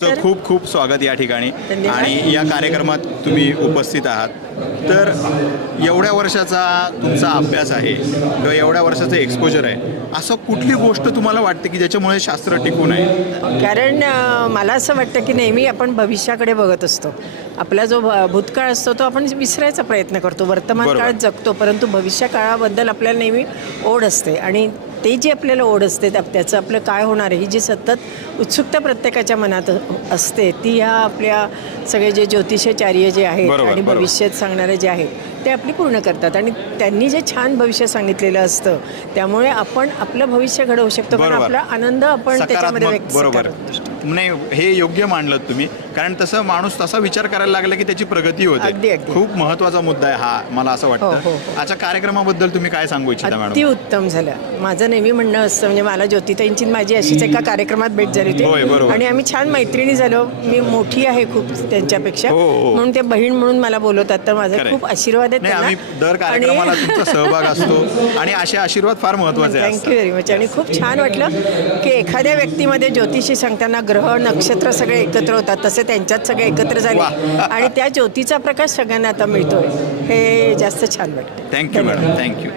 तर खूप खूप स्वागत या ठिकाणी धन्यवाद. आणि या कार्यक्रमात तुम्ही उपस्थित आहात. तर एवढ्या वर्षाचा तुमचा अभ्यास आहे किंवा एवढ्या वर्षाचं एक्सपोजर आहे, असं कुठली गोष्ट तुम्हाला वाटते की ज्याच्यामुळे शास्त्र टिकून आहे? कारण मला असं वाटतं की नेहमी आपण भविष्याकडे बघत असतो. आपला जो भूतकाळ असतो तो आपण विसरायचा प्रयत्न करतो, वर्तमान बरोबर. काळात जगतो, परंतु भविष्य काळाबद्दल आपल्याला नेहमी ओढ असते आणि ते जी आपल्याला ओढ असते त्याचं आपलं काय होणार आहे ही जी सतत उत्सुकता प्रत्येकाच्या मनात असते, ती ह्या आपल्या सगळे जे ज्योतिषाचार्य जे आहेत बरोबर, आणि बरोबर. भविष्यात सांगणारे जे आहेत ते आपली पूर्ण करतात आणि त्यांनी जे छान भविष्य सांगितलेलं असतं त्यामुळे आपण आपलं भविष्य घडवू शकतो, कारण बरोबर. आपला आनंद आपण त्याच्यामध्ये सकारात्मक, व्यक्त बरोबर. करतो. नाही, हे योग्य मांडलं तुम्ही, कारण तसं माणूस तसा विचार करायला लागला की त्याची प्रगती अगदी, होते. अगदी. खूप महत्त्वाचा मुद्दा आहे हा, मला असं हो, हो, वाटतं. हो. आजच्या कार्यक्रमाबद्दल तुम्ही काय सांगू इच्छिता अति मॅडम? उत्तम झालं. माझं नेहमी म्हणणं असतं, म्हणजे मला ज्योतिताईंची माझी अशीच एका कार्यक्रमात भेट झाली होय, होती बरोबर. आणि आम्ही छान मैत्रिणी झालो. मी मोठी आहे खूप त्यांच्यापेक्षा, हो, हो. म्हणून ते बहीण म्हणून मला बोलवतात, तर माझा खरंय. खूप आशीर्वाद आहे नाही, आम्ही त्यांना. दर कार्यक्रमाला तुमचा सहभाग असतो आणि असे आशीर्वाद फार महत्त्वाचे थँक्यू असतात. Very much. आणि खूप छान वाटलं की एखाद्या व्यक्तीमध्ये ज्योतिषी सांगताना ग्रह नक्षत्र सगळे एकत्र होतात, तसे त्यांच्यात सगळे एकत्र झाले वा. आणि त्या ज्योतीचा प्रकाश सगळ्यांना आता मिळतोय. हे जास्त छान वाटतं. Thank you madam, thank you.